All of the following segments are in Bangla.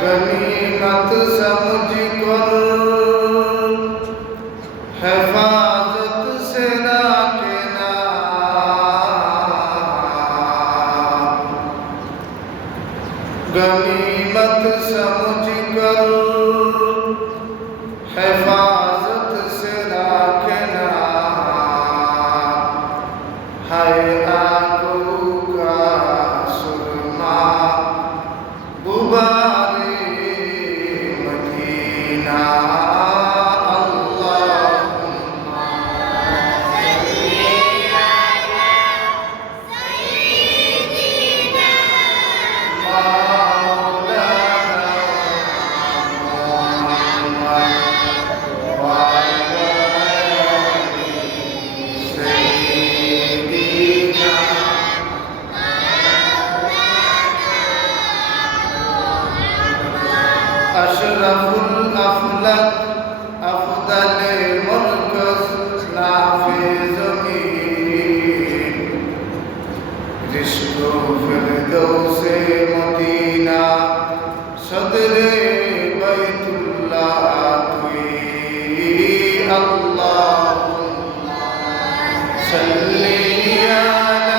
गनीमत समझकर हिफाजत से रखना, गनीमत समझकर हिफाजत से रखना, है आंखों का सुरमा गुबारे मदीना। अशरफुल अफलक अफदल मरकज नाफे ज़मीन, रिश्तो फिरदौसे मदीना, सदरे बैतुल्लाह तुई। अल्लाहुम्मा सल्ली अला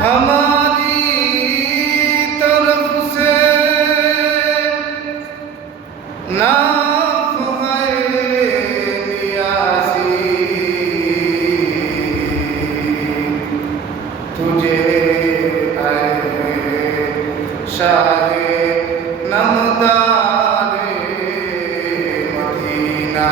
हमारी तरफ से नाफ है नियाज़ी, तुझे शाहे नमदारे मदीना।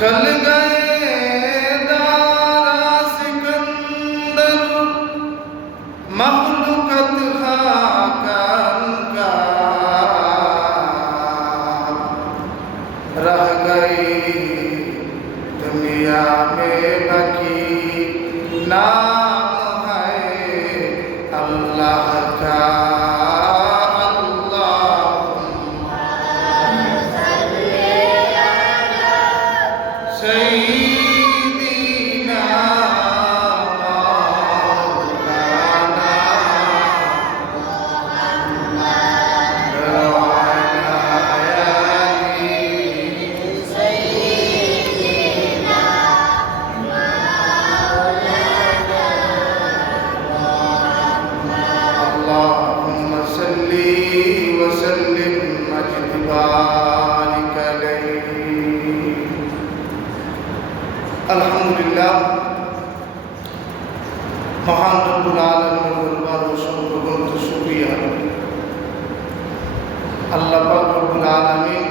चल गए दारा सिकंदर, मखलूकत खाकन का, रह गई दुनिया में बाकी नाम है अल्लाह का। सईदीना मौलाना मुहम्मद वाला आली सईदीना मौलाना मुहम्मद। अल्लाहुम्मा सल्ली व सल्लिम मजिद बारिक अलैहि। अल्हम्दुलिल्लाह, महान रब्बुल आलमीনের দরবারে অসংখ্য গণিত শুকরিয়া। আল্লাহ পাক রব্বুল আলামিন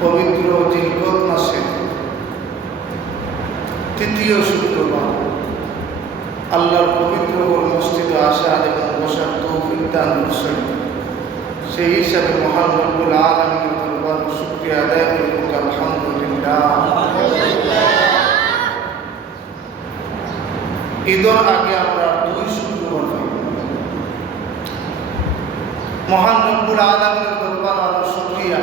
পবিত্র জিলকদ মাসে তৃতীয় শুক্রবার আল্লাহর পবিত্র মসজিদে আসার এবং বসার তৌফিক দান করেছেন। সেই হিসাবে মহান রব্বুল আলামিনের দরবারে শুকরিয়া আদায় করি। আলহামদুলিল্লাহ। ঈদের আগে আমরা 2 শুক্রবার পাই। মহান রব্বুল আলামিনের দরবারে আরো শুকরিয়া।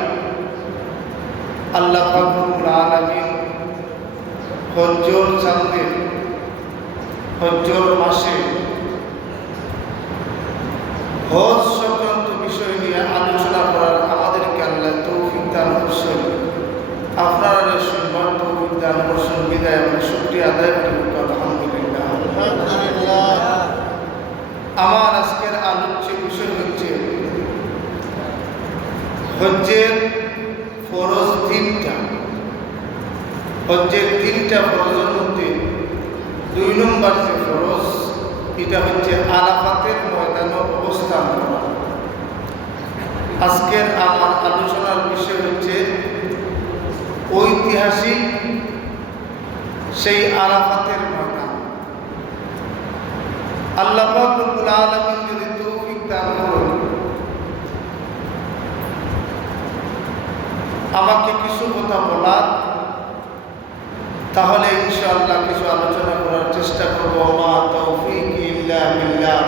আল্লাহ পাক রব্বুল আলামিন হজ্জর চাঁদে হজ্জর মাসে হজ সংক্রান্ত বিষয় নিয়ে আলোচনা করার আমাদেরকে আল্লাহ তৌফিক দান করেছেন। আপনারা শুনবার তৌফিক দান করেছেন বিদায় আমরা শুকরিয়া আদায় করি। আলহামদুলিল্লাহ। আমার আজকের আলোচ্য বিষয় হচ্ছে হজ্জের ফরজ 3টা। হজ্জের 3টা ফরজের মধ্যে 2 নম্বর যে ফরজ এটা হচ্ছে আরাফাতের ময়দানে অবস্থান করা। আজকের আমার আলোচনার বিষয় হচ্ছে ঐতিহাসিক সেই আরাফাতের ময়দান। আল্লাহ পাক রব্বুল আলামিন যদি তৌফিক দান করেন, আমাকে কিছু কথা বলার, তাহলে ইনশাআল্লাহ কিছু আলোচনা করার চেষ্টা করব। মা তৌফিক ইল্লা বিল্লাহ,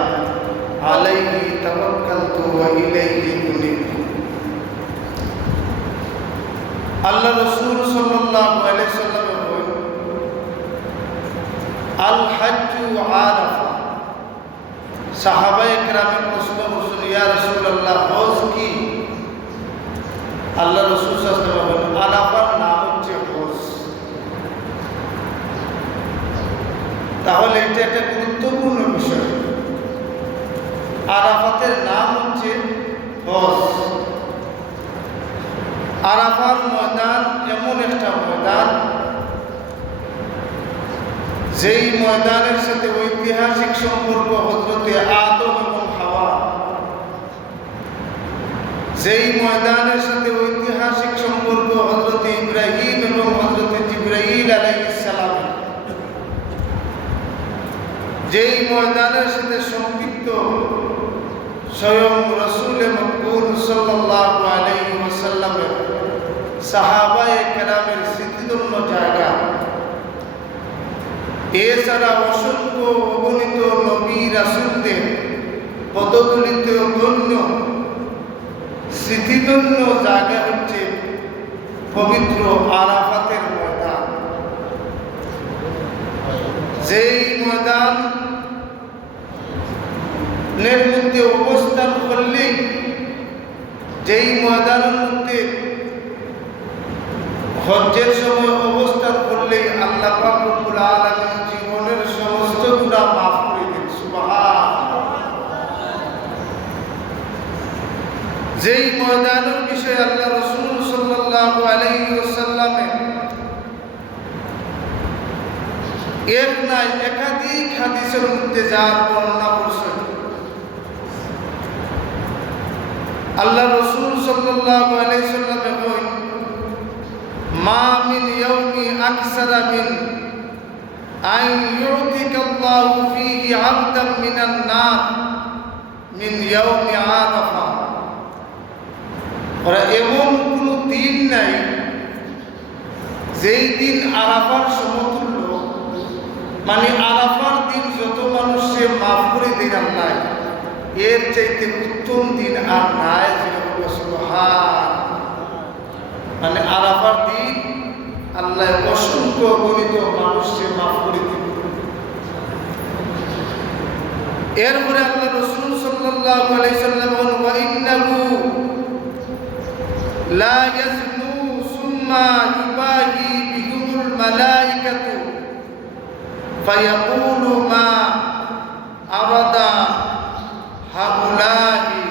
আলাইহি তাওয়াক্কালতু ওয়া ইলাইহি উনীব। আল্লাহ রাসূল সাল্লাল্লাহু আলাইহি সাল্লাম বলেন, আল হাজ্জু আরাফা। সাহাবায়ে কেরামের প্রশ্ন করলেন, ইয়া রাসূলুল্লাহ, হজ কি? আল্লাহ রাসূল সাল্লাল্লাহু আলাইহি ওয়াসাল্লাম বলেন, আরাফার নাম হচ্ছে হজ। তাহলে এটা একটা গুরুত্বপূর্ণ বিষয়। আরাফাতের নাম হচ্ছে হজ। আরাফার ময়দান এমন একটা ময়দান, যেই ময়দানের সাথে ঐতিহাসিক সম্পর্ক হযরতে আদম এবং হাওয়া, যেই ময়দানের সাথে ঐতিহাসিক সম্পর্ক হযরতে ইব্রাহিম এবং হযরতে জিবরাইল আলাইহিস সালাম, যেই ময়দানের সাথে সম্পৃক্ত স্বয়ং রাসূল মকবুল সাল্লাল্লাহু আলাইহি ওয়াসাল্লামের সাহাবায়ে কেরামের স্মৃতিধন্য জায়গা। এছাড়া অসংখ্য অগণিত নবী রাসূলদের পদদলিত ধন্য স্মৃতিধন্য জায়গা হচ্ছে পবিত্র আরাফাতের ময়দান। যেই ময়দান মধ্যে অবস্থান করলে, যেই ময়দানের মধ্যে হজ্জের সময় অবস্থান করলে আল্লাহ পাক রব্বুল আলামিন জীবনের সমস্ত গুনাহ মাফ করে দেন। সুবহানাল্লাহ। যেই ময়দানের বিষয়ে আল্লাহ রাসূল সাল্লাল্লাহু আলাইহি ওয়াসাল্লাম এক নয় একাধিক হাদিসের মধ্যে যার বর্ণনা করছেন। আল্লাহ রাসূল সাল্লাল্লাহু আলাইহি ওয়াসাল্লাম বলেন, মা মিন ইয়াউমি আকসারা মিন আন ইউতিকাল্লাহু ফীহি আবদান মিনান নার মিন ইয়াউমি আরাফা। আর এমন কোনো দিন নাই যেই দিন আরাফার সমতুল্য, মানে আরাফার দিন যত মানুষে মাফ করে দিন আল্লাহ, এর চাইতে উত্তম দিন আর নাই। মানে আরাফার দিন আল্লাহ অসংখ্য গণিত মানুষকে মাফ করে দিন। এরপরে আল্লাহ রাসূল সাল্লাল্লাহু আলাইহি সাল্লাম বলেন, ওয়া ইন্নাহু লা ইয়াজনু সুম্মা ইউবাহি বিহুমুল মালাইকাতু ফায়াকুলু মা আরাদা হাউলাহি।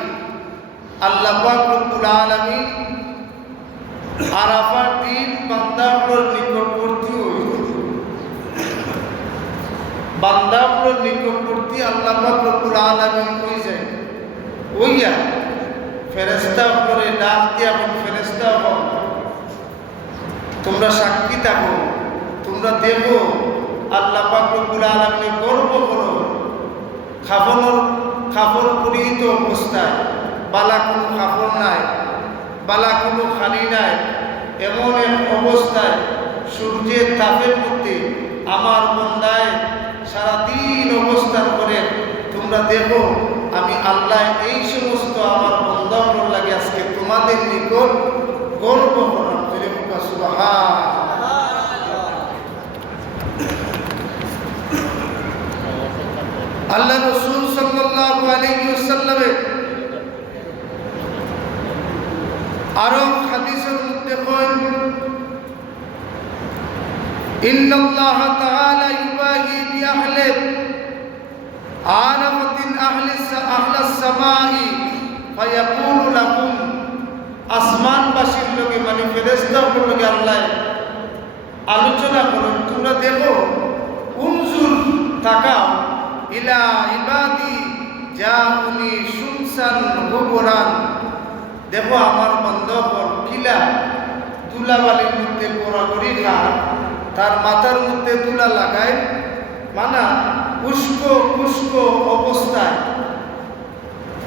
আল্লাহ পাক রব্বুল আলামিন আরাফার দিন বান্দাগুলোর নিকটবর্তী বান্দাগুলোর নিকটবর্তী আল্লাহ পাক রব্বুল আলামিন হয়ে যায়। ওইয়া ফেরেশতা করে ডাক দিয়া বলেন, ফেরেশতা হও, তোমরা সাক্ষী থাকো, তোমরা দেখো আল্লাহ পাক রব্বুল আলামিন গর্ব করো কাপড় পরিহিত অবস্থায়, বালা কোনো কাপড় নাই, বালা কোনো খানি নাই, এমন এক অবস্থায় সূর্যের তাপের মধ্যে আমার বান্দায় সারাদিন অবস্থান করে। তোমরা দেখো আমি আল্লাহ এই সমস্ত আমার বান্দাগুলোর লাগে আজকে তোমাদের নিকট গর্ব করলাম। সুবহানাল্লাহ। আল্লাহ রাসূল সাল্লাল্লাহু আলাইহি ওয়াসাল্লামের আরো হাদিসের মধ্যে বলেন, ইন্নাল্লাহ তাআলা ইউবাহি বিআহলি আরাফাতিন আহলাস সামাই ফায়াকুলু লাহুম। আসমানবাসীর লোকে মানে ফেরেশতাদের লোকে আল্লাহ আলোচনা করেন, তোমরা দেখো, উনজুর তাকাও, ইলা ইবাদি জাউনি শুমসান গুবরান। দেখো আমার বান্দাগণ কিলা তুলাবালির মধ্যে গোড়াগড়ি খায়, তার মাথার মধ্যে তুলা লাগায়, মানা উস্কো উস্কো অবস্থায়,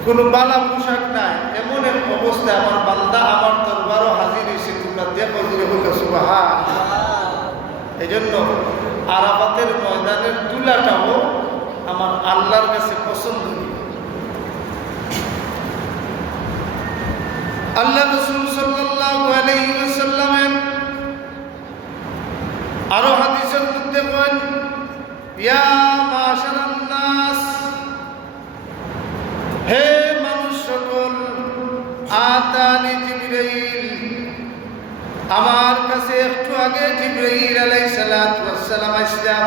কোনো বালা পোশাক নাই, এমন এক অবস্থায় আমার বান্দা আমার দরবারও হাজির হয়েছে। তোমরা দেখো জুড়ে বলতে সুবহানাল্লাহ। এই জন্য আরাফাতের ময়দানের তুলাটাও আমার আল্লাহর কাছে পছন্দনীয়। আল্লাহ রাসূল সাল্লাল্লাহু আলাইহি ওয়াসাল্লামের আরো হাদিসের মধ্যে বলেন, ইয়া মাশারান নাস, হে মানুষ সকল, আতানি জিবরাইল, আমার কাছে একটু আগে জিবরাইল আলাইহিস সালাতু ওয়াস সালাম আসলেন।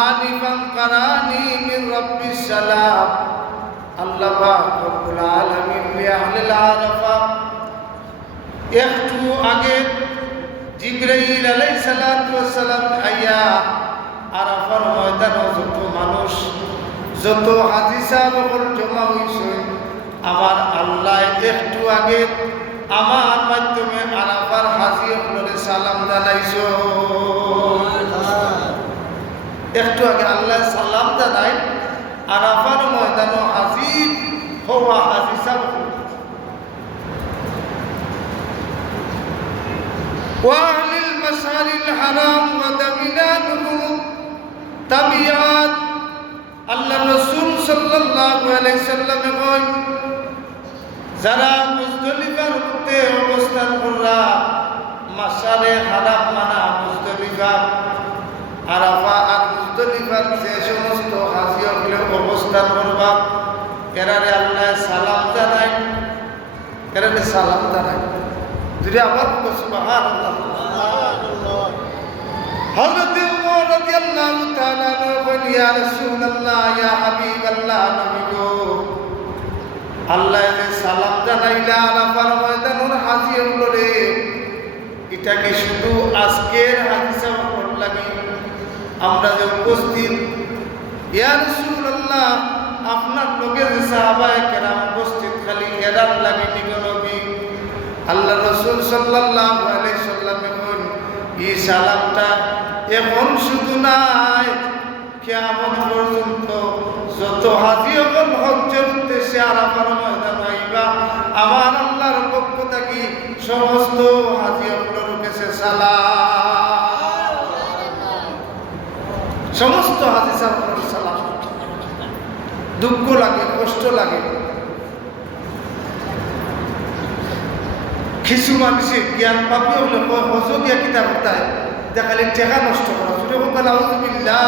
আনিফান কারানি মিন রাব্বিস সালাম, আল্লাহ পাক রব্বুল আলামিন লিআহলিল আরাফা একটু আগে জিবরাইল আলাইহিস সালাতু ওয়াস সালাম আইয়া আরাফার ময়দানে যত মানুষ, যত হাজী সাহাবাগণ জমা হইছে, আমার আল্লাহ একটু আগে আমার মাধ্যমে আরাফার হাজী হলরে সালাম জানাইছো। একটু আগে আল্লাহ সালাম জানাই আরাফার ময়দানে হাজির হওয়া হাজী সাহাবাগণ। ওয়াহলিল মাশারিল হারাম ওয়া দামিনানুহুম তাবিয়াত, আল্লাহ রাসূল সাল্লাল্লাহু আলাইহি সাল্লামে বলেন, যারা মুজদলিফার মধ্যে অবস্থান কররা, মাশারে হারাম মানা মুজদলিফা, আরাফা আর মুজদলিফার যে সমস্ত হাজী হলে অবস্থান করবা, এরারে আল্লাহ সালাম জানায়, এরারে সালাম জানায়। যদি আবার সুবহানাল্লাহ। হযরত ওমর রাদিয়াল্লাহু তাআলা বলেন, ইয়া রাসূলুল্লাহ, ইয়া হাবিবাল্লাহ, নবী গো, আল্লাহ যে সালাম জানাইলা আরাফার ময়দানের হাজী হলো রে, এটা কি শুধু আজকের হাজী সাহেব লাগি আমরা যে উপস্থিত? ইয়া রাসূলুল্লাহ, আপনার লোকের সাহাবায়ে কেরাম উপস্থিত খালি এরার লাগি নি নবী? আল্লাহ রাসূল সাল্লাল্লাহু আলাইহি সাল্লাম বলেন, এই সালামটা এখন শুধু নাই, কিয়ামত পর্যন্ত যত হাজী হল হজ্জের উদ্দেশ্যে আরাফার ময়দান আইবা, আমার আল্লাহর পক্ষ থেকে সমস্ত হাজী হলের কাছে সালাম, সমস্ত হাজী সাহেবের সালাম। দুঃখ লাগে, কষ্ট লাগে, কিছু মানুষের জ্ঞান পাবে হলে হজগিয়া কিতাব হতায় দেখালে টেকা নষ্ট করা, শুনে হোক আউযুবিল্লাহ,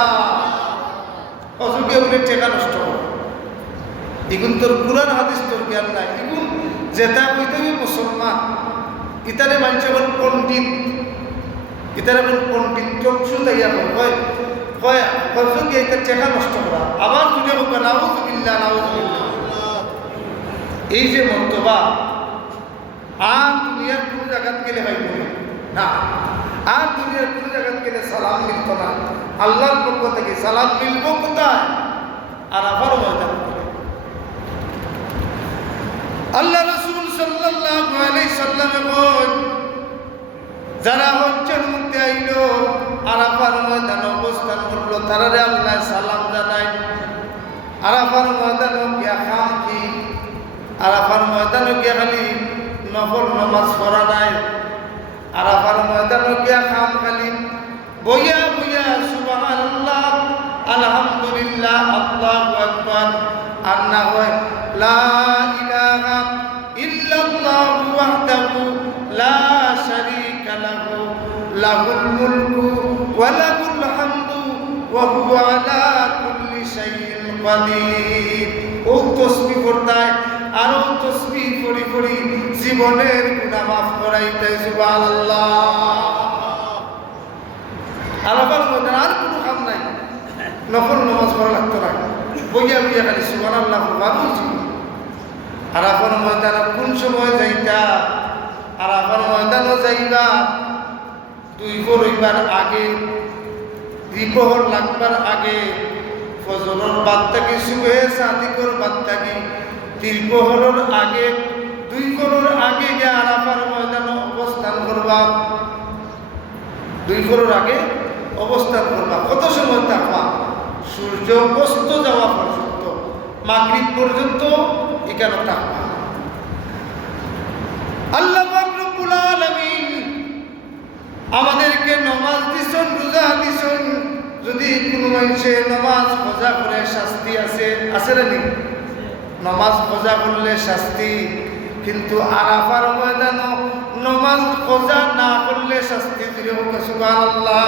হজগিয়া বলে টেকা নষ্ট করা। এগুন তোর কুরআন হাদিস তোর জ্ঞান নাই, এগুন যেটা কইতে হবে মুসলমান, ইতারে মানুষ এখন পণ্ডিত, ইতারে এখন পণ্ডিত চক্ষু দাইয়া কয় কয় হজগিয়া এটা টেকা নষ্ট করা। আবার শুনে হোক আউযুবিল্লাহ, আউযুবিল্লাহ। এই যে মর্তবা আর দুনিয়ার কোনো জায়গাত গেলে পাইব না, আর দুনিয়ার কোনো জায়গাত গেলে সালাম মিলত না। আল্লাহর পক্ষ থেকে সালাম মিলব কোথায়? আরাফার ময়দান। আল্লাহ রাসূল সাল্লাল্লাহু আলাইহি সাল্লামে বলেন, যারা হজ্জের মধ্যে আইলো, আরাফার ময়দানে অবস্থান করলো, তারারে আল্লাহ সালাম জানায়। আরাফার ময়দানে গিয়া খাম কি? আরাফার ময়দানে গিয়া খালি নফল নামাজ পড়া নাই, আরাফার ময়দানে গিয়া খাম খালি বইয়া বইয়া সুবহানাল্লাহ, আলহামদুলিল্লাহ, আল্লাহু আকবার, আর না হয় লা ইলাহা ইল্লাল্লাহু ওয়াহদাহু লা শারীকা লাহু লাহুল মুলকু ওয়া লাহুল হামদু ওয়া হুয়া আলা কুল্লি শাইইন কাদির। ও তাসবিহ পড়তায়, আরো তাসবিহ পড়ি পড়ি জীবনের গুনাহ মাফ করাইতে সুবহানাল্লাহ। আরাফার মধ্যে আর কোনো কাম নাই, নফল নামাজ পড়া লাগতো না, বইয়া বইয়া খালি সুবহানাল্লাহ পড়বানো। আরাফার ময়দানে কোন সময় যাইতা? আরাফার ময়দানও যাইবা দুই রবিবার আগে, দ্বিপ্রহর লাগবার আগে, ফজরের বাদ থাকি সুবে সাদিকর বাদ থাকি তিরপহরের আগে 2 করোর আগে গিয়ে আরাফার ময়দানে অবস্থান করবা 2 করোর আগে অবস্থান করবা কত সময় থাকবা সূর্য অস্ত যাওয়া পর্যন্ত মাগরিব পর্যন্ত এখানে থাকবা আল্লাহ পাক রব্বুল আলামিন আমাদেরকে নামাজ দিছেন রোজা দিছেন যদি কোনো মানুষে নামাজ কাজা করে শাস্তি আছে না নেই নামাজ কাজা করলে শাস্তি কিন্তু আরাফার ময়দানে নামাজ কাজা না করলে শাস্তি দিলে সুবহানাল্লাহ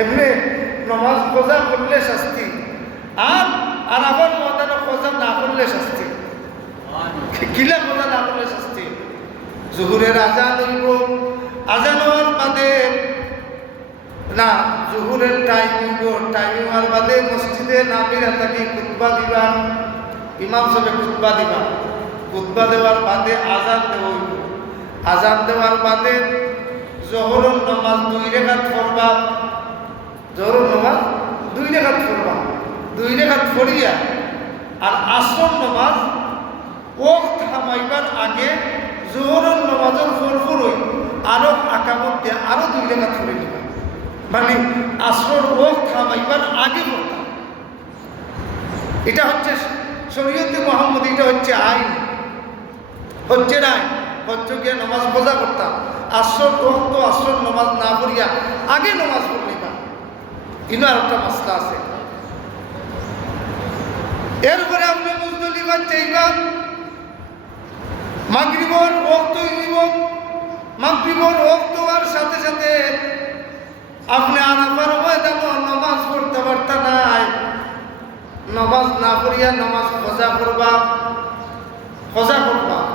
এমনি নামাজ কাজা করলে শাস্তি আর আরাফার ময়দানে কাজা না করলে শাস্তি কিলা কাজা না করলে শাস্তি জোহরের আজান হইব আজান হওয়ার বাদে না জোহরের টাইম হইব টাইম হওয়ার বাদে মসজিদে নামিরা থাকি খুতবা দিবা ইমাম সাহেব খুতবা দিবা খুতবা দেওয়ার বাদে আজান দেওয়া হইব আজান দেওয়ার বাদে জোহরের নামাজ 2 রাকাত পড়বা জোহরের নামাজ 2 রাকাত পড়বা 2 রাকাত পড়িয়া আর আসর নামাজ ওয়াক্ত হামাইবার আগে জোহরের নামাজের ফরফরই আরো আকামত দিয়ে আরো 2 রাকাত পড়ে দিবা মানে আসর ওয়াক্ত হামাইবার আগে পড়তাম এটা হচ্ছে শরীয়তে মুহাম্মদ এটা হচ্ছে আইন হচ্ছে না হচ্ছে গিয়ে নামাজ কাজা করতাম আসর ওয়াক্ত আসর নামাজ না পড়িয়া আগে নামাজ পড়লিবা ইনো আর একটা মাসলা আছে এরপরে আপনি মুজদলিফা যাইবা মাগরিবের ওয়াক্ত হইব মাগরিবের ওয়াক্ত হওয়ার সাথে সাথে আপনি আরাফার ময়দানে নামাজ পড়তে পারতা নাই নামাজ না পড়িয়া নামাজ কাজা করবা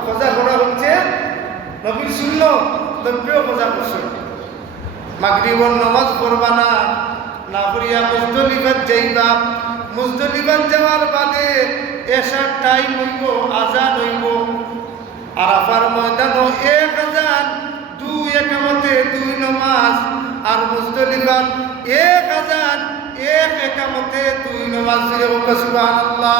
কাজা করা হচ্ছে নবীর সুন্নাত নবীও কাজা করছেন মাগরিবের নামাজ পড়বা না পড়িয়া মুজদলিফাত যাইবা মুজদলিফাত যাওয়ার বাদে এশার টাইম হইব আজান হইব আরাফার ময়দানে 1 আজান 2 একামতে 2 নামাজ আর মুজদলিফাত 1 আজান 1 একামতে 2 নামাজ সুবহানাল্লাহ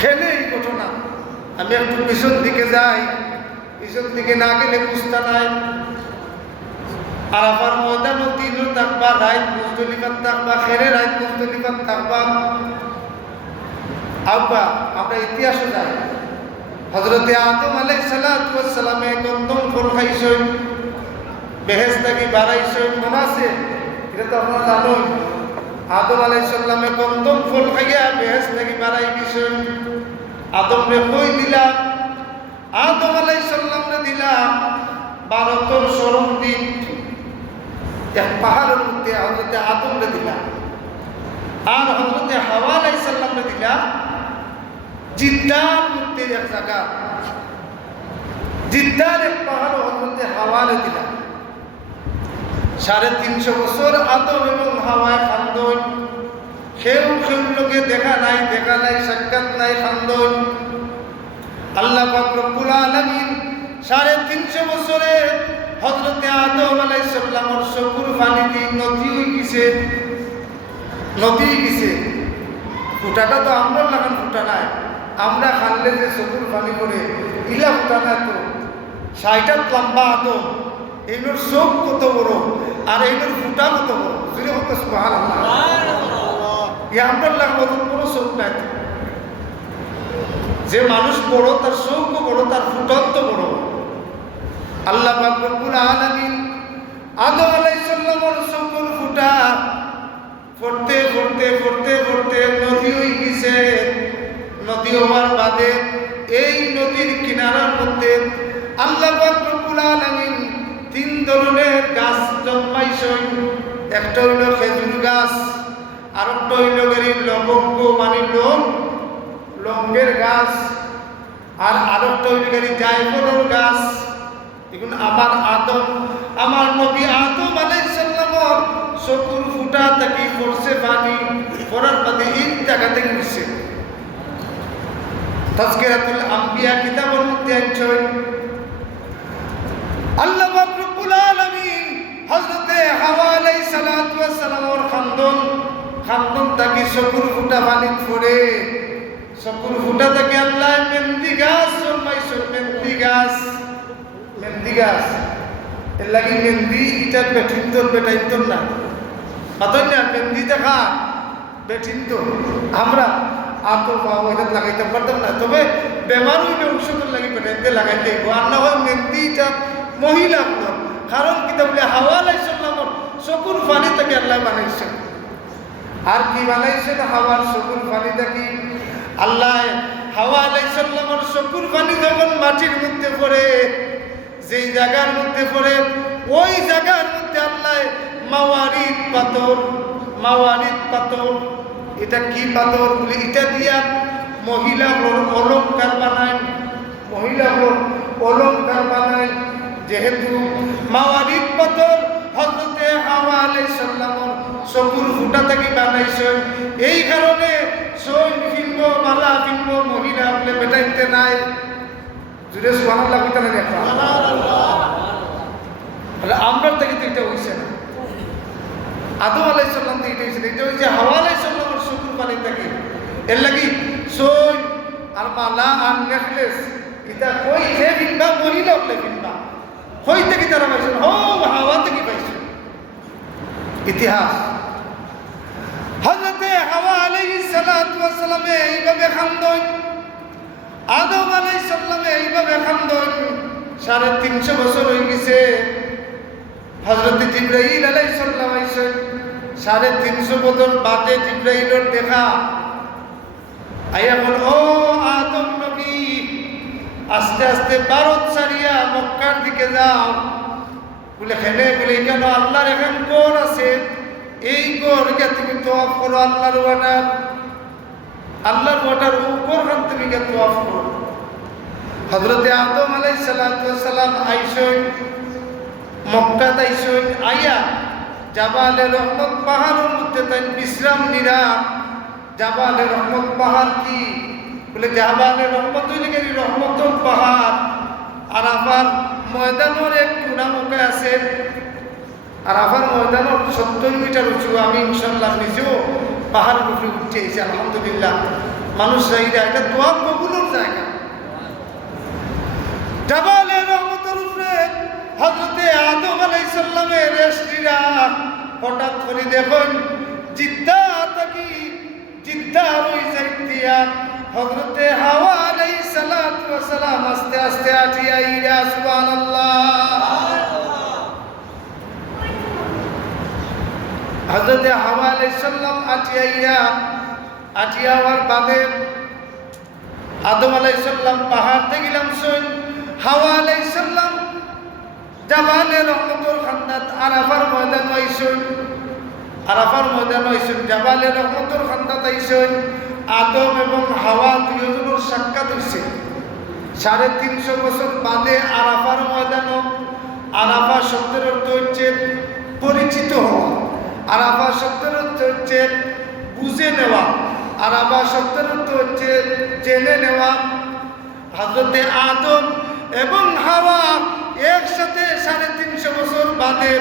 খেলে এই ঘটনা আমি একটু পিছন দিকে যাই পিছন দিকে না গেলে বুঝতে নাই আরাফার ময়দানে দিনও থাকবা রাত মুজদলিফাত থাকবা খেলে রাত মুজদলিফাত থাকবা আব্বা আমরা ইতিহাসে যাই হযরতে আদম আলাইহিস সালাতু ওয়াস সালামে গন্ধম ফল খাইছেন বেহেশত থেকে বাড়াইছেন মনে আছে এটা তো আপনারা জানেন আদম আলাইহিস সালামে গন্ধম ফল খাইয়া বেহেশত থেকে বাড়াই গেছেন আদমরে কই দিলাম আদম আলাইহিস সালামরে দিলাম 12তর শরম দিন এক পাহাড়ের মধ্যে হযরতে আদমরে দিলাম আর হযরতে হাওয়া আলাইহিস সালামরে দিলাম জিদ্দার মধ্যে এক জায়গা জিদ্দার এক পাহাড় হযরতে হাওয়ারে দিলাম 350 বছর আদম এবং হাওয়ায় খান্দন কেউ লোকে দেখা নাই সাক্ষাৎ নাই খান্দন আল্লাহ পাক রব্বুল আলামিন 350 বছরে হযরতে আদম আলাইহিস সালামের চকুর পানি দিয়ে নদী হয়ে গেছে ফুটাটা তো আমরা লাগান ফুটা নাই আমরা খানলে যে চকুর পানি করে ইলা ফুটা নাই তো 60 লম্বা আদম এইগুলোর চোখ কত বড় আর এইগুলোর ফুটা কত বড় জুড়ে হোক সুবহানাল্লাহ আমরা লাগাবো কোনো চোখ নাই যে মানুষ বড় তার চোখও বড় তার ফুটাও তো বড় আল্লাহ পাক রব্বুল আলামিন আদম আলাইহিস সালামের চকুর ফুটা পড়তে নদী হয়ে গেছে নদী হওয়ার বাদে এই নদীর কিনারার মধ্যে আল্লাহ পাক রব্বুল আলামিন 3 ধরনের গাছ জন্মাইছেন একটা হইল খেজুর গাছ আরেকটা হইল লবঙ্গ মানে লঙ্গের গাছ আর আরেকটা হইল জায়ফলের গাছ এখন আমার নবী আদম আলাইহিস সালামের চকুর ফুটা থেকে পড়ছে পানি পড়ার বাদে এই জায়গা থেকে উঠছে তাজকিরাতুল আম্বিয়া কিতাবের মধ্যে আনছেন আল্লাহ পাক রব্বুল আলামিন হযরতে হাওয়া খান্দন খান্দন থাকি চকুর ফুটা পানিত পড়ে চকুর ফুটা থাকি আল্লাহ মেহেন্দি গাছ জন্মাইছ মেহেন্দি গাছ এর লাগি মেহেন্দি এটা বেঠিন্তর বেটাইন্তর না মাতন না মেহেন্দি দেখা বেঠিন্ত আমরা আতো পাবো এটা লাগাইতে পারতাম না তবে বেমার হইলে ঔষধের লাগি বেটাইতে লাগাইতে আর না হয় মেহেন্দিটা মহিলা কারণ কিতা বলে হাওয়া আলাইহিস সালামর চকুর পানি থেকে আল্লাহ বানাইছে আর কি বানাইছে হাওয়ার চকুর পানি থেকে আল্লাহ হাওয়া আলাইহিস সালামর চকুর পানি যখন মাটির মধ্যে পড়ে যেই জায়গার মধ্যে পড়ে ওই জায়গার মধ্যে আল্লাহ মাওয়ারিদ পাথর এটা কি পাথর বলে এটা দিয়া মহিলা অলংকার বানায় যেহেতু মাওয়ারিদ পাথর হযরতে হাওয়া আলাইহিস সালামর চকুর ফুটা থেকে বানাইছে এই কারণে সই ফিল্ম মালা ফিল্ম মহিলা বলে বেটাইতে নাই জুড়ে সুবহানাল্লাহ কইতে না সুবহানাল্লাহ আমরা থেকে তো এটা হইছে না আদম আলাইহিস সালাম থেকে এটা হইছে এটা হইছে হাওয়া আলাইহিস সালামর চকুর পানি থেকে এর লাগি সই আর মালা আর নেকলেস এটা কই যে বিনবা মহিলা বলে বিনবা হই থেকে তারা পাইছেন হাওয়া থেকে পাইছেন ইতিহাস হযরতে হাওয়া আলাইহিস সালাতু ওয়াস সালামে এইভাবে খান্দন আদম আলাইহিস সালামে এইভাবে খান্দন 350 বছর হয়ে গেছে হযরতে জিবরাইল আলাইহিস সালাম আইছেন 350 বছর বাদে জিবরাইলের দেখা আইয়া বল ও আদম নবী আস্তে আস্তে ভারত ছাড়িয়া মক্কার দিকে যাও বলে খেলে বলে কেন আল্লাহর এখন কোর আছে এই কোরকে তুমি তোয়াফ করো আল্লাহর ওয়াটার উপর খান তুমি কে তোয়াফ করো হযরতে আদম আলাইহিস সালাতু ওয়াস সালাম আইসেন মক্কাত আইসেন আইয়া জাবালে রহমত পাহাড়ের মধ্যে তাই বিশ্রাম নিরা জাবালে রহমত পাহাড় কি বলে জাবালে রহমত হইলে কি রহমতের পাহাড় আরাফার ময়দানের এক কোনামুখে আছে আরাফার ময়দানের 70 মিটার উঁচু আমি ইনশাআল্লাহ নিজেও পাহাড়ের উপরে উঠে এসেছি আলহামদুলিল্লাহ মানুষ চাহিদা এটা দোয়া কবুলের জায়গা জাবালে রহমতের উপরে হযরতে আদম আলাইহিস সালামের রেস্টিরা হঠাৎ করে দেখুন জিদ্দা রই যাইতিয়া হযরতে হাওয়া আলাইহিস সালাতু ওয়াস সালাম আস্তে আস্তে আটিয়া ইয়া সুবহানাল্লাহ হযরতে হাওয়া আলাইহিস সালাম আটিয়া হওয়ার বাদে আদম আলাইহিস সালাম পাহাড় থেকে নামছেন হাওয়া আলাইহিস সালাম জাবালে রহমতের খান্দাত আরাফার ময়দান আইছেন জাবালে রহমতের খান্দাত আইছেন আদম এবং হাওয়া দুজনের সাক্ষাৎ হয়েছে 350 বছর বাদে আরাফার ময়দান আরাফা শব্দের অর্থ হচ্ছে পরিচিত হওয়া আরাফা শব্দের অর্থ হচ্ছে বুঝে নেওয়া আরাফা শব্দের অর্থ হচ্ছে জেনে নেওয়া হযরতে আদম এবং হাওয়া একসাথে 350 বছর বাদে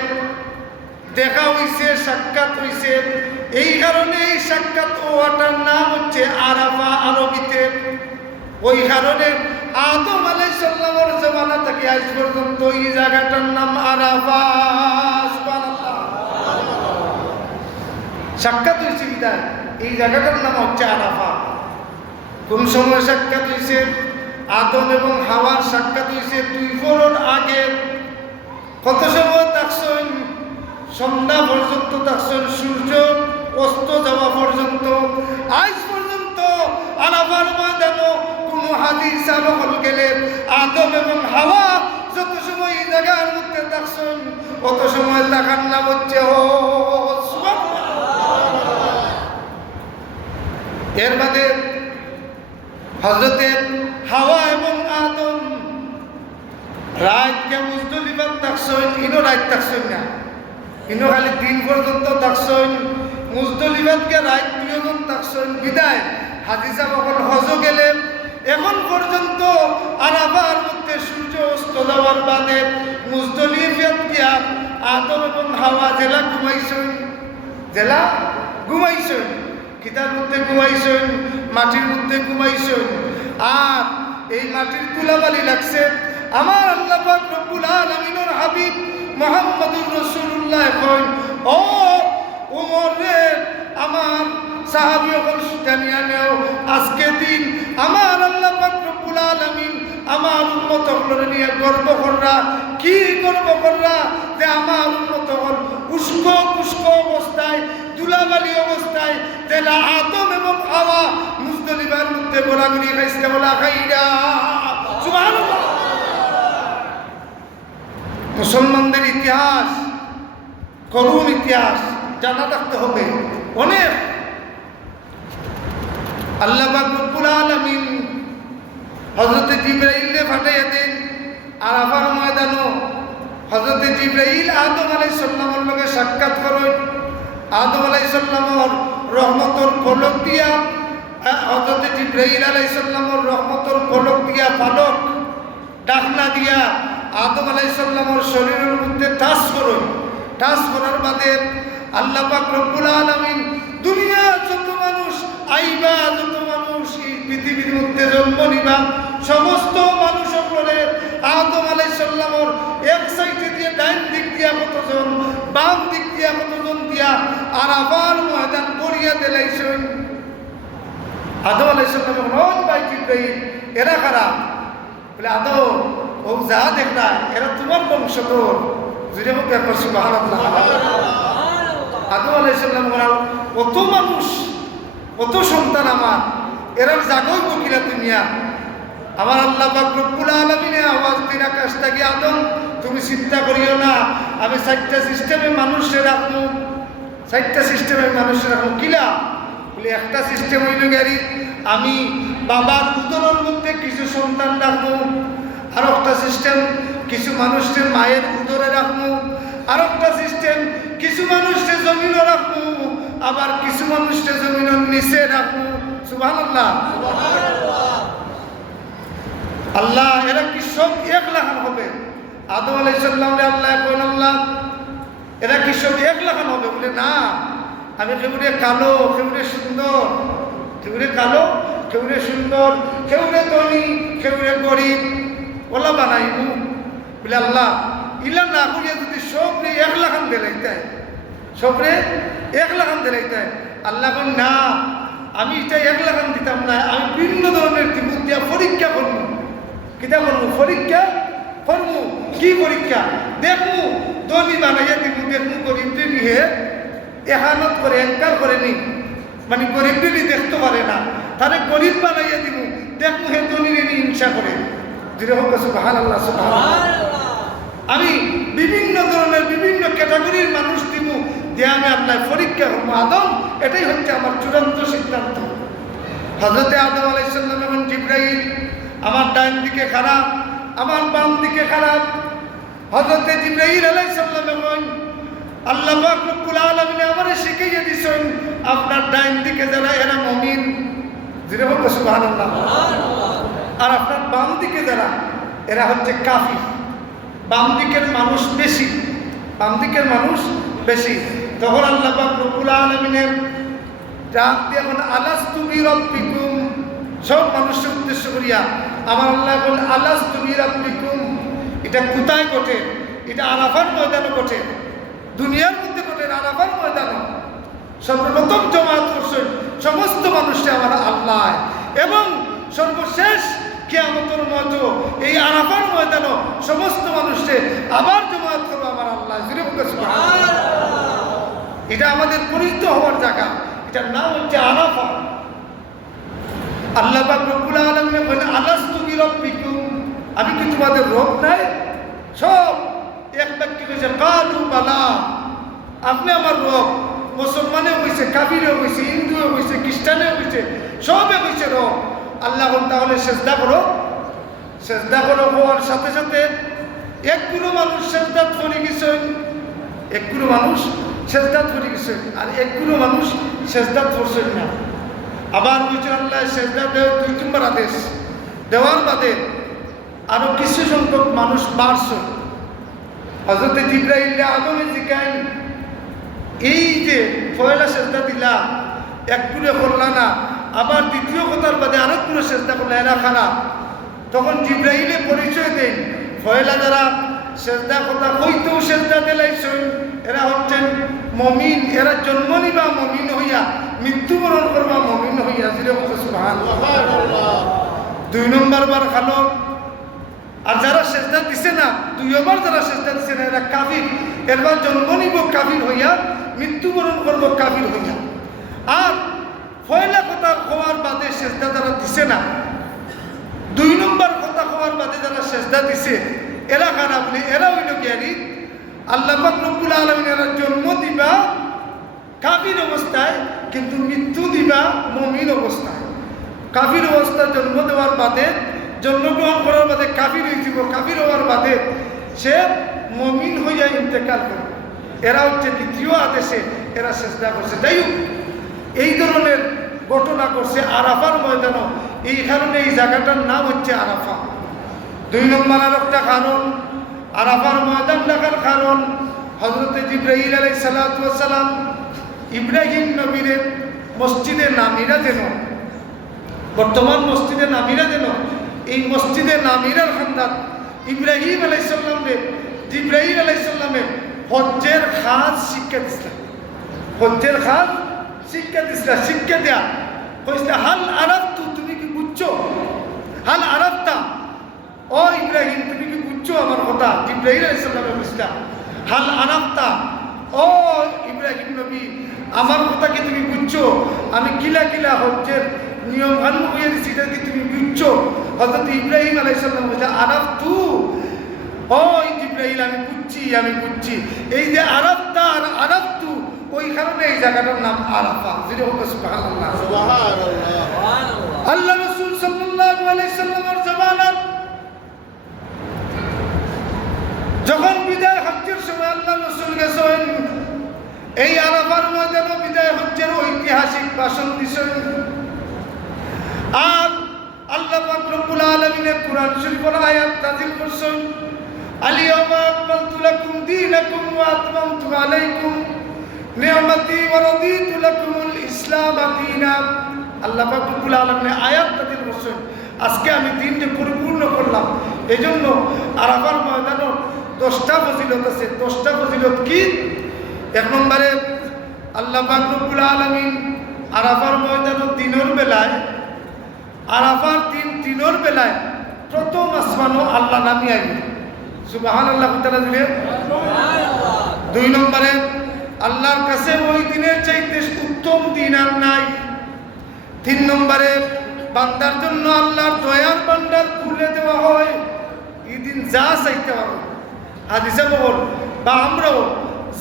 দেখা হইছে সাক্ষাৎ হইছে এই কারণে এই সাক্ষাৎ ওয়াটার নাম হচ্ছে আরাফা আরবিতে ওই কারণে আদম আলাইহিস সালামের জামানা থেকে আজ পর্যন্ত এই জায়গাটার নাম আরাফা সুবহানাল্লাহ সাক্ষাৎ হইছে বিদায় এই জায়গাটার নাম হচ্ছে আরাফা কোন সময় সাক্ষাৎ হইছে আদম এবং হাওয়ার সাক্ষাৎ হইছে 2 ফোরন আগে কত সময় থাকছেন সন্ধ্যা পর্যন্ত থাকছেন সূর্য অস্ত যাওয়া পর্যন্ত আজ পর্যন্ত আরাফার ময়দানে কোন হাদিস আলোকন গেলে আদম এবং হাওয়া যত সময় এই জায়গার মধ্যে থাকছেন কত সময় থাকার নাম হচ্ছে এর বাদে হযরতে হাওয়া এবং আদম রাতকে মুজদলিফাত থাকছেন ইনো রাত থাকছেন না ইনো খালি দিন পর্যন্ত থাকছেন মুজদলিফাতকে রাত দুজন থাকছেন বিদায় হাদিসা বকল হজ গেলে এখন পর্যন্ত আরাফার মধ্যে সূর্য অস্ত যাওয়ার বাদে মুজদলিফাত গিয়া আদম এবং হাওয়া জেলা ঘুমাইছেন জেলা ঘুমাইছেন, কিতার মধ্যে ঘুমাইছেন, মাটির মধ্যে ঘুমাইছেন। আর এই মাটির ধুলাবালি লাগছে। আমার আল্লাহ পাক রব্বুল আলামিনের হাবিব মুহাম্মদুর রাসূলুল্লাহ কই, ও ওমর রে, আমার সাহাবী হল জানিয়া নেও, আজকে দিন আমার আল্লাহ পাক রব্বুল আলামিন আমার উম্মত হলরে নিয়ে গর্ব কররা। কি গর্ব কররা? যে আমার উম্মত হল উস্কো কুস্কো অবস্থায়, ধুলাবালি অবস্থায়, তেলা আদম এবং হাওয়া মুজদলিফার মধ্যে ঘোরাঘুরি খাইছে, বলা খাইরা। সুবহানাল্লাহ। মুসলমানদের ইতিহাস, করুণ ইতিহাস জানা থাকতে হবে অনেক। আল্লাহ পাক রব্বুল আলামিন হযরত জিবরাইলকে পাঠাইয়া দেন আরাফার ময়দানও। হযরত জিবরাইল আদম আলাইহিস সালামের লগে সাক্ষাৎ করেন। আদম আলাইহিস সালামের রহমতের পলক দিয়া, হযরত জিবরাইল আলাইহিস সালামের রহমতের পলক দিয়া, পালক ডাকনা দিয়া আদম আলাইহিস সালামের শরীরের মধ্যে টাচ করেন। টাচ করার বাদে আল্লাহ পাক রব্বুল আলামিন দুনিয়ার যত মানুষ আইবা, যত মানুষ এই পৃথিবীর মধ্যে জন্ম নিবা, সমস্ত মানুষ বলে আদম আলাইহিস সালামের এক সাইডে দিয়ে ডাইন দিক দিয়া কতজন, বাম দিক দিয়া কতজন দিয়া আরাফার ময়দান করিয়া দিলাইছেন। আদম আলাইহিস সালাম রোজ ভাই জিবরাইল, এরা কারা? বলে আদম, ও যা দেখলা এরা তোমার বংশধর। জুড়ে মুখে একবার সুবহানাল্লাহ। আদম আলাইহিস সালাম বলেন, কত মানুষ, কত সন্তান আমার, এরা জাগই বকিলা দুনিয়া। আমার আল্লাহ পাক রব্বুল আলামিনে আওয়াজ দিন আকাশ থেকে, আদম তুমি চিন্তা করিও না, আমি 4টা সিস্টেমে মানুষের রাখবো, 4টা সিস্টেমে মানুষের রাখবো। কিলা? বলে একটা সিস্টেম হইল গাড়ি, আমি বাবার উদরের মধ্যে কিছু সন্তান রাখবো। আর একটা সিস্টেম কিছু মানুষের মায়ের উদরে রাখবো। আর একটা সিস্টেম কিছু মানুষকে জমিনও রাখবো, আবার কিছু মানুষকে জমিনের নিচে রাখবো। সুবহানাল্লাহ। আল্লাহ এরা কি সব এক লাখান হবে? আদম আলাইহিস সালামরে আল্লাহ কইলেন, আল্লাহ এরা কি সব এক লাখান হবে? বলে না, আমি কেউরে কালো, কেউরে সুন্দর, কেউরে কালো, কেউরে সুন্দর, কেউরে ধনী, কেউরে গরিব ওলা বানাইবো। বলে আল্লাহ ইলা না করিয়া যদি সবরে এক লাখান দিলাইতে, সবরে এক লাখান দিলাইতে, আল্লাহ বলেন না, আমি এটা এক লাখান দিতাম না, আমি ভিন্ন ধরনের দিব দিয়া পরীক্ষা করবো। কিতা করবো? পরীক্ষা করবো। কি পরীক্ষা? দেখবো, ধনী বানাইয়া দিব, দেখবো গরিবটি নিয়ে এহানত করে এঙ্কার করে নি, মানে গরিবটি দেখতে পারে না, তাহলে গরিব বানাইয়া দিব, দেখবো হে ধনী নিয়ে হিংসা করে। সুবহানাল্লাহ, সুবহানাল্লাহ। আমি বিভিন্ন ধরনের বিভিন্ন ক্যাটাগরির মানুষ দিব, দিয়ে আমি আপনার পরীক্ষা করবো। আদম, এটাই হচ্ছে আমার চূড়ান্ত সিদ্ধান্ত। হযরত আদম আলাইহিস সালাম এবং জিবরাইল আমার ডান দিকে খারাপ, আমার বাম দিকে খারাপ। হযরত জিবরাইল আলাইহিস সালাম এবং আল্লাহ পাক রব্বুল আলামিন আমারে শিখিয়ে দিয়েছেন, আপনার ডান দিকে যারা এরা মুমিন, যিনি বলতে সুবহানাল্লাহ, আর আপনার বাম দিকে যারা এরা হচ্ছে কাফির। বাম দিকের মানুষ বেশি, বাম দিকের মানুষ বেশি। তখন আল্লাহ পাক রব্বুল আলামিনের ডাক দিয়ে এখন আলাস্তু বিরাব্বিকুম, সব মানুষের উদ্দেশ্য করিয়া আমার আল্লাহ বলেন আলাস্তু বিরাব্বিকুম। এটা কোথায় ঘটে? এটা আরাফার ময়দানে ঘটে, দুনিয়ার মধ্যে ঘটে, আরাফার ময়দানে সর্বপ্রথম জমায়েত করছেন সমস্ত মানুষকে আমার আল্লাহ, এবং সর্বশেষ কিয়ামতের মতো এই আরাফার ময়দানে সমস্ত মানুষকে আবার জমায়েত করবে আমার আল্লাহ। এটা আমাদের পরিচিত হওয়ার জায়গা, এটার নাম হচ্ছে আরাফা। আল্লাহ পাক রব্বুল আলামিন বলেন আলাস্তু বিরাব্বিকুম, আমি কি তোমাদের রব নাই? সব এক বাক্যে কইছে কালু বালা, আপনি আমার রব। মুসলমানেও কইছে, কাফিরেও কইছে, হিন্দুও কইছে, খ্রিস্টানেও কইছে, সবে কইছে রব। আল্লাহ বলেন তাহলে সেজদা করো। সেজদা করো হওয়ার সাথে সাথে একগুলো মানুষ সেজদাত করে গেছেন, একগুলো মানুষ সেজদাত করে গেছেন, আর একগুলো মানুষ সেজদাত করছেন না। আবার বলছেন আল্লাহ সেজদা দেওয়ার 2-3বার আদেশ দেওয়ার বাদে আরো কিছু সংখ্যক মানুষ বাড়ছে। হযরত জিবরাইল আদমে জিজ্ঞাসা, এই যে পয়লা সেজদা দিলা একটুরে করলা না, আবার দ্বিতীয় কথার বাদে আরেকটুরে সেজদা করলে এরা খারাপ। তখন জিব্রাইলে পরিচয় দেন, পয়লা যারা সেজদা কথা হইতেও সেজদা দিলাইছেন এরা হচ্ছেন মমিন, এরা জন্ম নিবা মমিন হইয়া, মৃত্যুবরণ করবা মমিন হইয়া। সুবহানাল্লাহ। 2 নম্বর বার খালো। আর যারা সেজদা দিছে না, 2বার যারা সেজদা দিছে না এরা কাফির, এরবার জন্ম নিব কাফির হইয়া, মৃত্যুবরণ করব কাফির হইয়া। আর পয়লা কথা হওয়ার বাদে সেজদা যারা দিছে না, 2 নম্বর কথা হওয়ার বাদে যারা সেজদা দিছে এরা খারাপ বলে, এরা হইল জ্ঞানী। আল্লাহ পাক রব্বুল আলামিন এরা জন্ম দিবা কাফির অবস্থায়, কিন্তু মৃত্যু দিবা মুমিন অবস্থায়। কাফির অবস্থায় জন্ম দেওয়ার বাদে, জন্মগ্রহণ করার বাদে কাফির হয়ে যাব, কাফির হওয়ার বাদে সে মুমিন হইয়া ইন্তেকাল করবে। এরা হচ্ছে দ্বিতীয় আদেশে এরা সেজদা করছে। যাই হোক, এই ধরনের ঘটনা করছে আরাফার ময়দানও। এই কারণে এই জায়গাটার নাম হচ্ছে আরাফা। 2 নম্বর আর একটা কারণ, আরাফার ময়দান ডাকার কারণ, হযরতে জিবরাইল আলাইহিস সালাতু ওয়াস সালাম ইব্রাহিম নবীর মসজিদে নামিরা যেন, বর্তমান মসজিদে নামিরা যেন, এই মসজিদে নামিরার খান্দাত ইব্রাহিম আলাইহিস সালামকে জিবরাইল আলাইহিস সালামে হজ্জের খাস শিক্ষা দিছিলেন। হজ্জের খাস শিক্ষা দিছিলেন, শিক্ষা দেয়া কইছে হাল আরাফতু, তুমি কি বুঝছো? হাল আরাফতা, ও ইব্রাহিম তুমি কি বুঝছো আমার কথা? জিবরাইল আলাইহিস সালামে কইছিলেন হাল আরাফতা, ও ইব্রাহিম নবী আমার কথা কি তুমি বুঝছো? আমি কিলা কিলা হজ্জের নিয়ম কানুন হয়ে দিচ্ছি, এটা কি তুমি বুঝছো? হযরত ইব্রাহিম আলাইহিস সালাম বলছে আরাফতু, ও জিবরাইল আমি বুঝছি, আমি বুঝছি। এই যে আরাফতা আর আরাফতু, ওই কারণে এই জায়গাটার নাম আরাফা। যেটা হোক সুবহানাল্লাহ, সুবহানাল্লাহ। আল্লাহ রাসূল সাল্লাল্লাহু আলাইহি সাল্লামের জামানাত যখন বিদায় হজ্জের সময় আল্লাহ রাসূল গেছেন, এই আরাফার ময়দানে বিদায় হজ্জের ঐতিহাসিক ভাষণ দিয়েছেন। আর আল্লাহ পাক রব্বুল আলামিনের কুরআন শরীফের আয়াত নাযিল করছেন, আল-ইয়াওমা আকমালতু লাকুম দীনাকুম ওয়া আতমামতু আলাইকুম নি'মাতি ওয়া রাদিতু লাকুমুল ইসলাম দীনান। আল্লাহ পাক রব্বুল আলামিনের আয়াত নাযিল করছেন, আজকে আমি দিনকে পরিপূর্ণ করলাম। এজন্য আরাফার ময়দানে 10টা ফজিলত আছে। 10টা ফজিলত কি? 1 নম্বরে আল্লাহ পাক রব্বুল আলামিন আরাফার ময়দানে দিনের বেলায়, আরাফার দিনের বেলায় প্রথম আসমানও আল্লাহ নামি আইবে। সুবহানাল্লাহ তাআলা দিলে। 2 নম্বরে আল্লাহর কাছে ওই দিনের চাইতে উত্তম দিন আর নাই। 3 নম্বরে বান্দার জন্য আল্লাহর দয়ার ভান্ডার খুলে দেওয়া হয়। এই দিন যা চাইতে পারো, হাদিসে বল বা আমরাও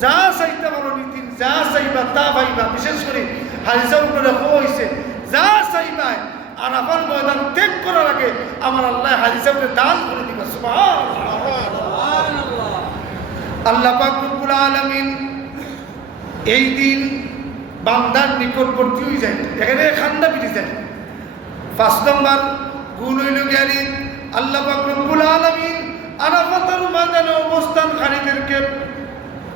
যা চাইতে পারো, এই দিন যা চাইবা তা পাইবা। বিশেষ করে হাদিসের উপরে হইছে যা চাইবা আরাফার ময়দান ত্যাগ করার আগে আমার আল্লাহ হাদিসে দান করে দিবা। সুবহানাল্লাহ। আল্লাহ পাক রব্বুল আলামিন এই দিন বান্দার নিকটবর্তী হয়ে যায়, এখানে খান্দা পিটি যায়। 5 নম্বর গুণ হইল জ্ঞানী, আল্লাহ পাক রব্বুল আলামিন আরাফাতের ময়দানে অবস্থানকারীদেরকে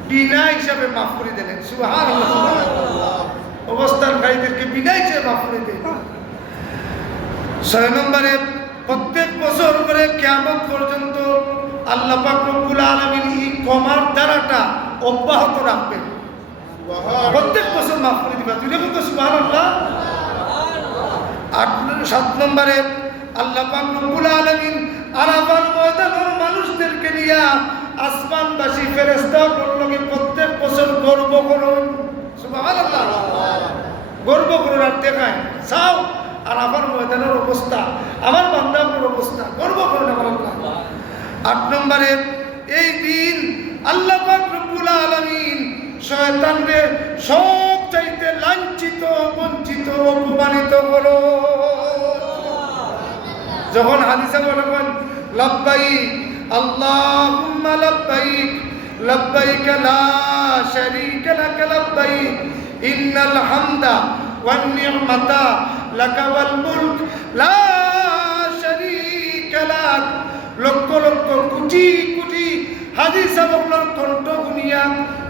বিনা হিসাবে মাফ করে দিলেন। সুবহানাল্লাহ। অবস্থানকারীদেরকে বিনা হিসাবে মাফ করে দিলেন। 6 নম্বরে প্রত্যেক বছর করে কিয়ামত পর্যন্ত আল্লাহ পাক রব্বুল আলামিন এই ক্ষমার ধারাটা অব্যাহত রাখবেন। প্রত্যেক বছর মাফ করে দিবা। তুই দেখো সুবহানাল্লাহ। 7 নম্বরে আল্লাহ পাক রব্বুল আলামিন আরাফার ময়দানের মানুষদেরকে নিয়ে আসমানবাসী ফেরেশতাগুলোকে প্রত্যেক বছর গর্ব করুন। সুবহানাল্লাহ। গর্ব করুন আর দেখায় চাও আরাফার ময়দানের অবস্থা, আমার বান্দাদের অবস্থা, গর্ব করুন আমার আল্লাহ। 8 নম্বরে এই দিন আল্লাহ পাক রব্বুল আলামিন শয়তানকে সব চাইতে লাঞ্ছিত, বঞ্চিত, অপমানিত করো। যখন হাদিসে বলেন লাব্বাইক আল্লাহুম্মা লাব্বাইক লাব্বাইক লা শারীকা লাক লাব্বাইক ইন্নাল হামদা ওয়ান নি'মাতা লাকা ওয়াল মুলক লা শারীকা লাক, লক্ষ লক্ষ কোটি কোটি হাদিস আপনার কণ্ঠ গুনিয়া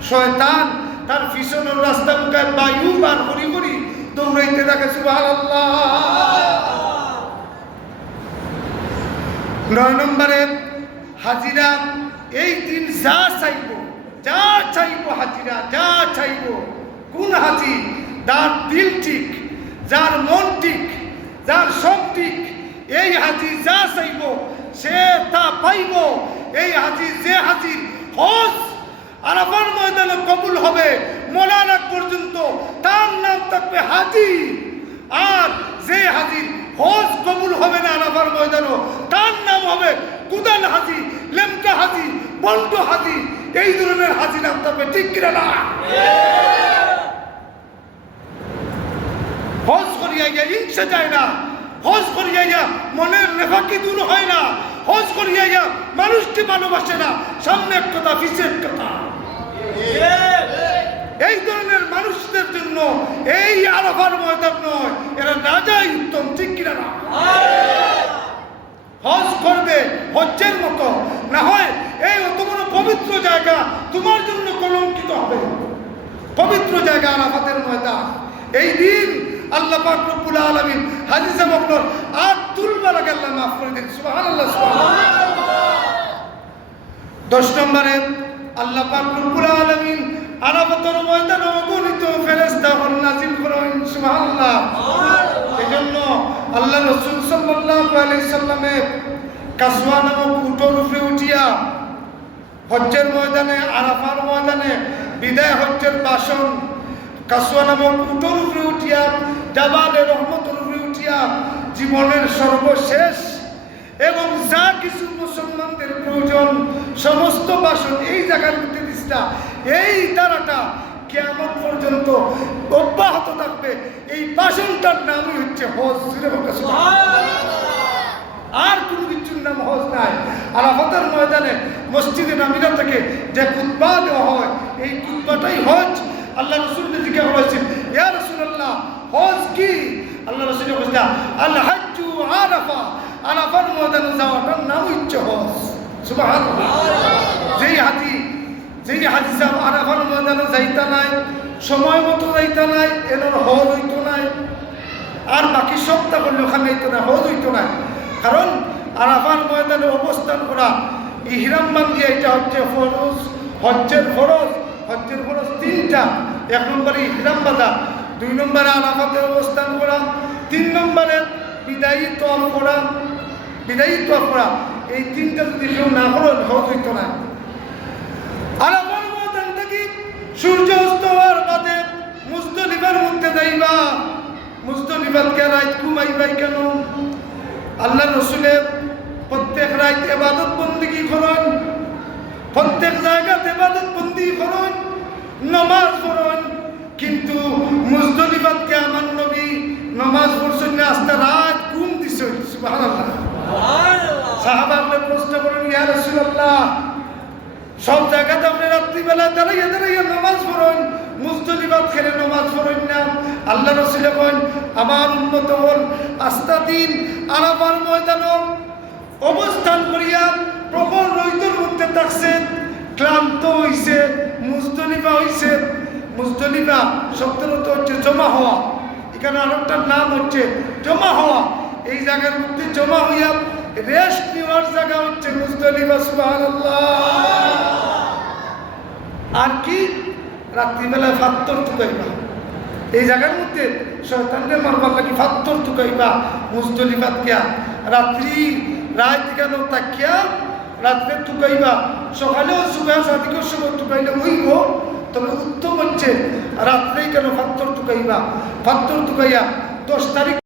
শয়তান তার পিছনের রাস্তা মুখায় বায়ু বার করি করি দৌড়াইতে থাকে সুবহানাল্লাহ। 9 নম্বরে হাজিরা এই দিন যা চাইব হাজিরা যা চাইব। কোন হাজি? যার দিল ঠিক, যার মন ঠিক, যার সব ঠিক, এই হাজি যা চাইব সে তা পাইব। এই হাজি যে হাজির হজ আরাফার ময়দানে কবুল হবে মরার আগ পর্যন্ত তার নাম থাকবে হাজি। আর যে হাজির হজ কবুল হবে না আরাফার ময়দানে তার নাম হবে কুদাল হাজি, লেমকা হাজি, বন্ড হাজি। এই ধরনের হাজি নাম থাকবে, ঠিক কিনা না? হজ করিয়া গিয়া হিংসা যায় না, হজ করিয়া গিয়া মনের নেফাকি দূর হয় না, হজ করিয়া গিয়া মানুষকে ভালোবাসে না, সামনে এক কথা পিছে এক কথা। এই ধরনের মানুষদের জন্য এই আরাফার ময়দান নয়, এরা না যায় উত্তম, ঠিক কিনা না? হজ করবে হজ্জের মতো, না হয় এই অত বড় পবিত্র জায়গা তোমার জন্য কলঙ্কিত হবে। পবিত্র জায়গা আরাফাতের ময়দান। এই দিন আল্লাহ পাক রব্বুল আলামিন হাজী সাহেব আপনার আর তুলবার আগে আল্লাহ মাফ করে দেন, সুবহানাল্লাহ সুবহানাল্লাহ। 10 নম্বরে আল্লাহ পাক রব্বুল আলামিন আরাফাতের ময়দানে অগণিত ফেরেশতাগণ নাযিল করেন, সুবহানাল্লাহ। এজন্য আল্লাহ রাসূল সাল্লাল্লাহু আলাইহি সাল্লামে কাসওয়া নামক উটের উপরে উঠিয়া হজ্জের ময়দানে আরাফার ময়দানে বিদায় হজ্জের ভাষণ, কাসওয়া নামক উটের উপরে উঠিয়া জাবালে রহমতের উপরে উঠিয়া জীবনের সর্বশেষ এবং যা কিছু মুসলমানদের প্রয়োজন সমস্ত ভাষণ এই জায়গার মধ্যে দিস্তা। এই ধারাটা কিয়ামত পর্যন্ত অব্যাহত থাকবে। এই ভাষণটার নামই হচ্ছে হজ। আর কোনো কিছুর নাম হজ নাই। আরাফাতের ময়দানে মসজিদে নামিরা থেকে যে খুতবা দেওয়া হয় এই খুতবাটাই হজ। আল্লাহ রাসূলকে জিজ্ঞাসা করেছেন, ইয়া রাসূলুল্লাহ হজ কি? আল্লাহ রাসূল বলেছেন আল হাজ্জু আরাফা, আরাফার ময়দানে যাওয়াটার নাম হচ্ছে হজ। সুবহানাল্লাহ। যেই হাজি সাহেব আরাফার ময়দানে যাইতা নাই, সময় মতো যাইতা নাই, এনার হজ হইতো নাই। আর বাকি সপ্তাহ করলে ওখানে হইতো না, হজ হইতো না। কারণ আরাফার ময়দানে অবস্থান করা, ইহরাম বান্ধিয়া, এটা হচ্ছে ফরজ, হজ্জের ফরজ। হজ্জের ফরজ 3টা। 1 নম্বরে ইহরাম বাঁধা, 2 নম্বরে আরাফাতে অবস্থান করা, 3 নম্বরে বিদায়ী তওয়াফ করা। এই 3টা যদি কেউ না করেন হজ হইতো না। আরাফার ময়দান থেকে সূর্য অস্ত হওয়ার বাদে মুজদলিফার মধ্যে যাইবা। মুজদলিফাতকে রাত ঘুমাইবাই কেন? আল্লাহ রাসূলের প্রত্যেক রাত ইবাদত বন্দেগী করেন, প্রত্যেক জায়গাতে ইবাদত বন্দেগী করেন, নামাজ পড়েন। কিন্তু মুজদলিফাতকে আমার নবী নামাজ পড়ছেন না, আস্তে রাত ঘুম দিছেন। সুবহানাল্লাহ। সাহাবারা প্রশ্ন করেন, ইয়া রাসূলুল্লাহ সব জায়গাতে আপনি রাত্রিবেলা দাঁড়াইয়া নামাজ পড়েন, মুজদলিফাত খেলে নামাজ পড়েন না? আল্লাহ রাসূল বলেন, আমার উম্মত হল আস্তা দিন আরাফার ময়দানে অবস্থান করিয়া প্রবল রৌদ্রের মধ্যে থাকছে, ক্লান্ত হইছে, মুজদলিফা হইছে। মুজদলিফা শব্দের অর্থ হচ্ছে জমা হওয়া। এখানে আরেকটা নাম হচ্ছে জমা হওয়া। এই জায়গার মধ্যে জমা হইয়া রেস্ট নেওয়ার জায়গা হচ্ছে মুজদলিফা। সুবহানাল্লাহ। আর কি? রাত্রিবেলায় ফাত্তর তুকাইবা। এই জায়গার মধ্যে শয়তানকে মারবার লাগি ফাত্তর তুকাইবা মুজদলিফাত কিয়া। রাত কেন তাকিয়া রাত্রে তুকাইবা, সকালেও সুবাহ সাদিকের সময় তুকাইলে হইব। তবে উত্তম হচ্ছে রাত্রেই কেন ফাত্তর তুকাইবা। ফাত্তর তুকাইয়া 10 তারিখ